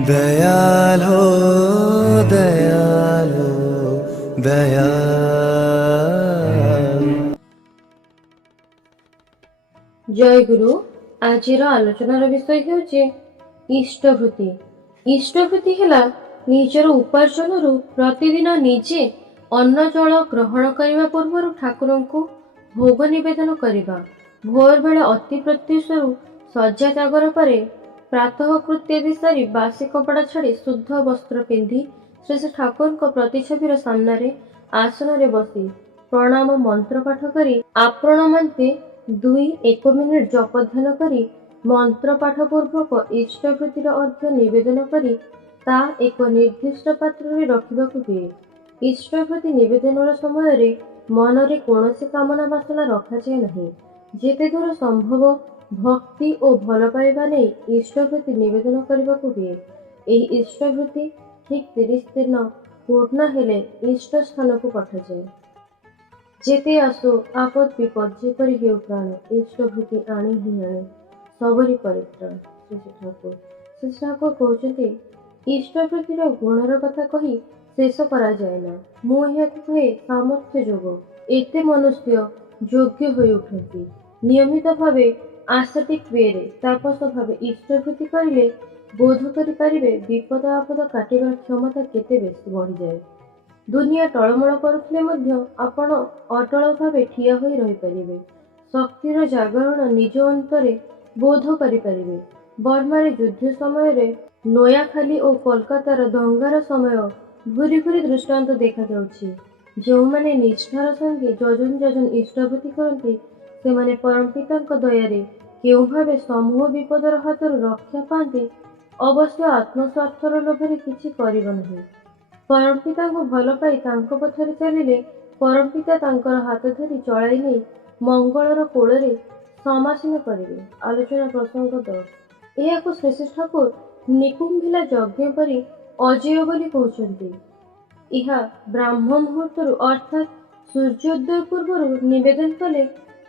दयालो दयालो दया। जय गुरु। आजिर आलोचनार विषय हेउचे इष्टवृत्ति। इष्टवृत्ति हेला निजर उपार्जन प्रतिदिन निजे अन्न जल ग्रहण करने पूर्व ठाकुर को भोग निवेदन करने। भोर बेला अति प्रत्युषरु शଯ୍या जागर पर प्रातः कृत्यादि सारी बासी कपड़ा छाड़ी शुद्ध वस्त्र पिंधि श्री ठाकुर प्रतिछबिर सामने आसन रे बसी प्रणाम मंत्र पाठ करी आपण मन्ते 2-1 मिनिट जप ध्यान करी मंत्र पाठ पूर्वक इष्टवृत्तिर अर्घ्य निवेदन करी ता एक निर्दिष्ट पात्र रे रखिबाकु हुए। इष्टवृत्ति निवेदन समय रे मन रे कोनोसी कामना वासना रखा जाए नहीं। जेते दूर संभव भक्ति और भल पाइबा नहीं इष्टवृत्ति निवेदन करबाकु हुए। एही इष्टवृत्ति ठीक 30 दिन पूर्ण हेले इष्ट स्थान को पठा जाए। जेते आसो आपद विपद जेपरि हेउ प्राण इष्टवृत्ति आणी ही आणे सबरी परित्राण। श्री ठाकुर कहते इष्टवृत्तिर गुणर कथा कही शेष करा जाए ना। मु एहाकु कहे सामर्थ्य जोग। एते मनुष्य योग्य होई उठନ୍ତି। नियमित भावे आस्तिक वेरे तापस भावे इष्टवृत्ति करिले बोध करि पारिबे विपद आपद काटिबार क्षमता केते बेसी बढ़ी जाए। दुनिया टळमळ करुଥିଲେ ମଧ୍ୟ आपण अटळ भावे ठिया होई रही परिबे। शक्तिर जागरण निज अंतरे बोध करि परिबे। बर्मारे युद्ध समय रे नोयाखाली और कोलकातार दंगार समय भूरी भूरी दृष्टांत देखा जाउछि। जोमाने निष्ठार संगे जजन जजन इष्टवृत्ति करନ୍ତି सेमाने परमपितांक दयारे केउ भावे समूह विपदर हातରୁ रक्षा पाते। अवश्य आत्मस्वार्थर लोभरे किछि करिब नहीं। परमपिता को भल पाई तांको पथरे चलिले परमपिता तांकर हाथ धरी चलाई नहीं मंगलर कोଳରେ समासीन करिवे। आलोचना प्रसंग 10। एहाको श्री ठाकुर निकुंभिला यज्ञ परि अजय बोली कहउछन्ति। इहा ब्राह्म मुहूर्तरु अर्थात सूर्योदय पूर्व निवेदन कले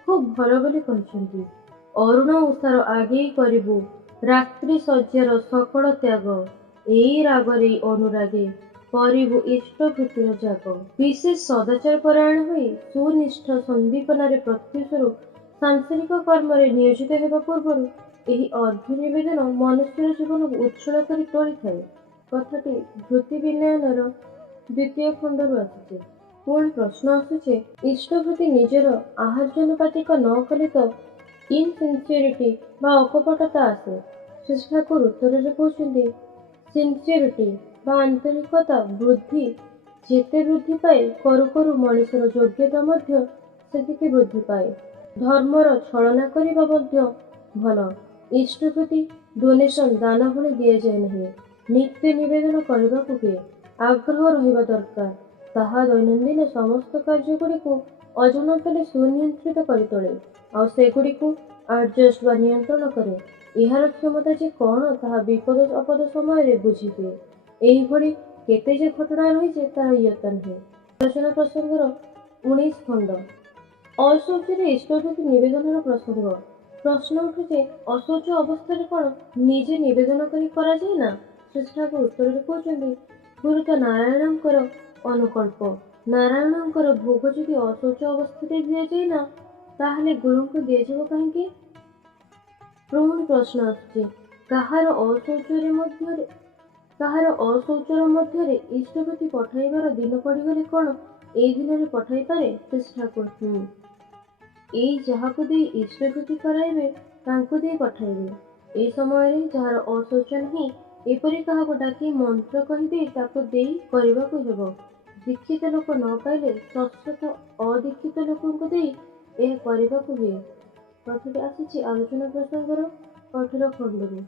खूब भल बोली कहछन्ति। अरुण उषार आगे करिबु रात्रि शय्यार सकल त्याग एई रागरे अनुरागे करिबु इष्टवृत्तिर जाग। विशेष सदाचार परायण होई सुनिष्ठ संदीपनारे प्रत्युषरु सांसारिक कर्म नियोजित हेबा पूर्व एही अर्घ्य निवेदन मनुष्यर जीवन को उच्छल करी तोली थाए। कथाटी वृत्ति विनयनर 2य खंडरु आसीचे। पुणी प्रश्न आसुचे इष्टवृत्ति निजर आहार्यानुपातिक न कले तो इनसिंसियरिटी बा अकपटता आसे। श्री ठाकुर उत्तर रे कहउछन्ति सिंसियरिटी बा आंतरिकता वृद्धि जेते वृद्धि पाए करू करू मनुष्यर योग्यता मध्य सेतिके वृद्धि पाए। धर्मर छलना करिबा मध्य भल। इष्टवृत्ति डोनेशन दान भली दिया जाए नहीं। नित्य निवेदन करबाकु हुए। आग्रह रहिबा दरकार। ताहा दैनंदिन समस्त कार्य गुड़िको अजनतले सुनियंत्रित करि तोले आ सेगुड़िको एडजस्ट बा नियंत्रण करे। इहार क्षमता जे कौन ताहा विपद अपद समय रे बुझी हुए। एही भली केते जे घटना रही जे तार इयता नहीं। आलोचना प्रसंगर 19 खंड। अशौचरे इष्टवृत्ति निवेदन प्रसंग। प्रश्न उठुचे अशौच अवस्था कौन निजे निवेदन करी करा जाए ना। श्री ठाकुर उत्तर कहते गुरु तो नारायणंकर अनुकल्प। नारायणंकर भोग यदि अशौच अवस्था दिया जाए ना ताहले गुरु को दिया जाव कहीं। पुणी प्रश्न आसुचे कहार अशौचर मध्य इष्टवृत्ति पठाइबार दिन पड़गले कौन ए दिन में पठाई पारे। श्री ठाकुर एई जहाको दे इष्टवृत्ति कराइबे तांको दे पठाइबे। ए समय रे जहार अशौच नहीं एपरि काहाको डाकी मंत्र कही दे ताको देई करबाकु हेबो। दीक्षित लोक न पाइले शाश्वत अदीक्षित लोकंको देई एहा करबाकु हुए। कथाटी आसीछि आलोचना प्रसंगर 18 खंडरु।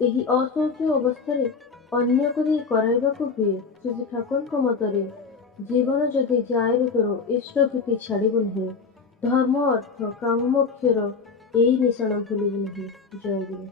एही अशौच अवस्था अन्य को देई कराइबाकु हुए। श्री ठाकुरଙ୍କ मतरे जीवन जदि जाए रे तोर इष्टवृत्ति छाड़िबु नहीं। धर्म अर्थ काम मोक्षर एई निशान भूलिबु नहीं। जय गुरु।